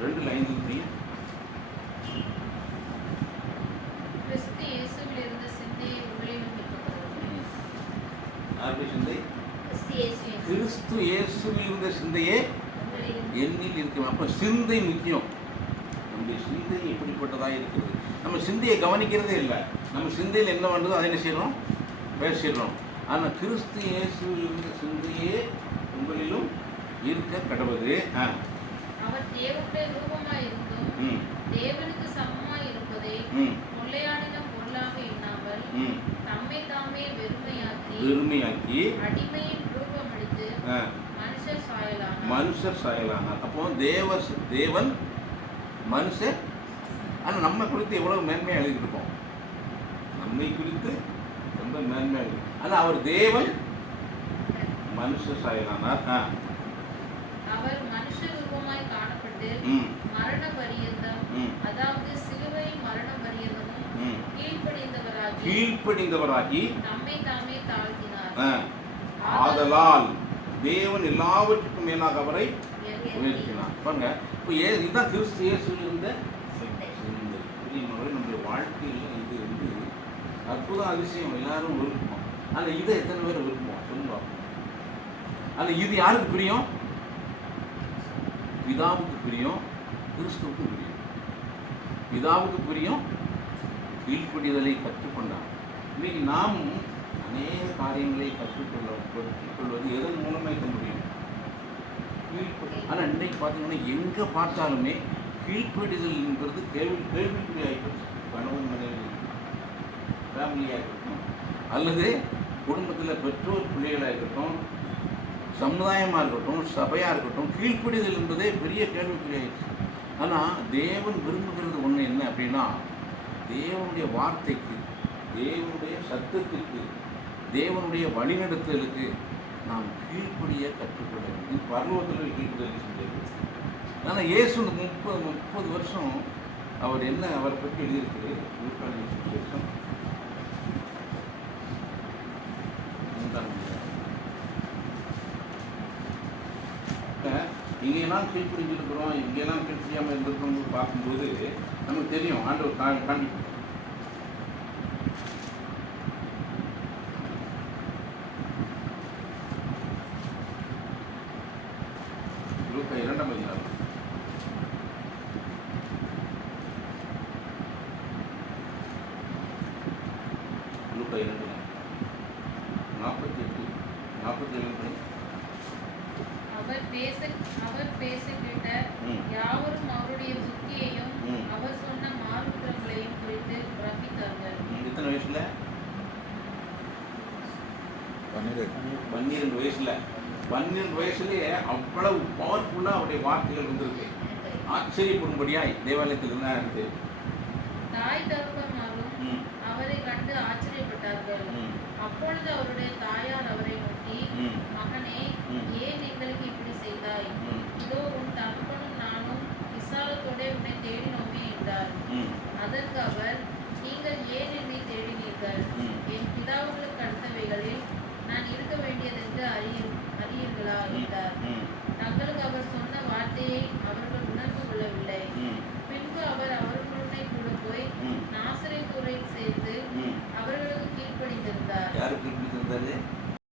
2:5 முடியும். கிறிஸ்து இயேசுவில் இருந்த சிந்தையை உங்களிலும் இருக்கக்கூடாது. யாருடைய சிந்தை? கிறிஸ்து இயேசுவில் இருந்த சிந்தையே என்னில் இருக்கும். அப்போ சிந்தை முக்கியம். நம்முடைய சிந்தை எப்படிப்பட்டதாக இருக்கிறது? நம்ம சிந்தையை கவனிக்கிறதே இல்லை. நம்ம சிந்தையில் என்ன பண்ணுறதோ அதை என்ன செய்யணும்? பேசிடுறோம். ஆனால் கிறிஸ்து இயேசுவில் இருந்த சிந்தையே உங்களிலும் இருக்க கடவுது. அவர் தேவனுடைய ரூபமாய் இருந்தும் தேவனுக்கு சமமாய் இருப்பதை கொள்ளையாடின பொருளாக எண்ணாமல் தம்மை தாமே வெறுமையாக்கி அடிமையின் ரூபம் எடுத்து மனுஷர் சாயலானார். அப்போ தேவன் மனுஷர். ஆனால் நம்ம குறித்து எவ்வளவு மேன்மையாக எழுதியிருப்போம். நம்மை குறித்து ரொம்ப மேன்மையாக எழுதி. ஆனால் அவர் தேவன் மனுஷர் சாயலானார். அவர் மனுஷ ரூபமாய் காணப்பட்டு மரண பரியந்தம், அதாவது சிலுவை மரண பரியந்தமும் கீழ்ப்படிந்தவராகி தம்மை தாமே தாழ்த்தினார். ஆதலால் தேவன் எல்லாவற்றுக்கும் மேலாக அவரை உயர்த்தினார். பாருங்க, இப்போ இதுதான் கிறிஸ்து இயேசுவில் இருந்த நம்முடைய வாழ்க்கையில் இது வந்து அற்புத அதிசயம். எல்லாரும் விருப்பம். ஆனால் இதை எத்தனை பேர் விருப்பம் சொல்லுவோம்? ஆனால் இது யாருக்கு பிரியம்? பிதாவுக்கு பிரியம், கிறிஸ்துவுக்கு பிரியம். பிதாவுக்கு பிரியம், கீழ்ப்படிதலை கற்றுக்கொண்டார். இன்னைக்கு நாம் அநேக காரியங்களை கற்றுக்கொள்வது எதன் மூலமாக இருக்க முடியும்? ஆனால் இன்னைக்கு பார்த்தீங்கன்னா எங்கே பார்த்தாலுமே கீழ்ப்படிதல்ங்கிறது கேள்விக்குறி ஆகிப்போச்சு. கணவன் மனைவி, ஃபேமிலியாக இருக்கட்டும், அல்லது குடும்பத்தில் பெற்றோர் பிள்ளைகளாக இருக்கட்டும், சமுதாயமாக இருக்கட்டும், சபையாக இருக்கட்டும், கீழ்ப்படிதல் என்பதே பெரிய கேள்விக்குறி ஆகிடுச்சு. ஆனால் தேவன் விரும்புகிறது ஒன்று என்ன அப்படின்னா, தேவனுடைய வார்த்தைக்கு, தேவனுடைய சத்தத்திற்கு, தேவனுடைய வழிநடத்தலுக்கு நாம் கீழ்ப்படிய கற்றுக்கொள்ள வேண்டும். பரலோகத்தில் கீழ்ப்படிதல் செஞ்சது. ஆனால் இயேசு 30 வருஷம் அவர் என்ன அவரை பற்றி எழுதியிருக்கு? லூக்கா இங்கெல்லாம் கீழ்ப்படிஞ்சிருக்கிறோம், இங்கெல்லாம் கீழ்ப்படியாமல் இருந்திருக்கோம் பார்க்கும்போது நமக்கு தெரியும் ஆண்டவர் காண்பிக்கும். லூக்கா 2ஆம் அதிகாரம். லூக்கா 2:48-47 அவர் பேச கேட்ட யாவரும் அவருடைய புத்தியையும் அவர் சொன்ன மாறுற்றங்களையும் குறித்து பிரமித்தார்கள். எத்தனை வயசுல? 12 வயசுல. 12 வயசுலேயே அவ்வளவு பவர்ஃபுல்லாக அவருடைய வார்த்தைகள் வந்திருக்கு. ஆச்சரியப்படும்படியாய் தேவாலயத்தில் இருந்தாரு. தாய் தகப்பன்மாரும் அவரை கண்டு ஆச்சரியப்பட்டார்கள். அப்பொழுது அவருடைய தாயார் அவரை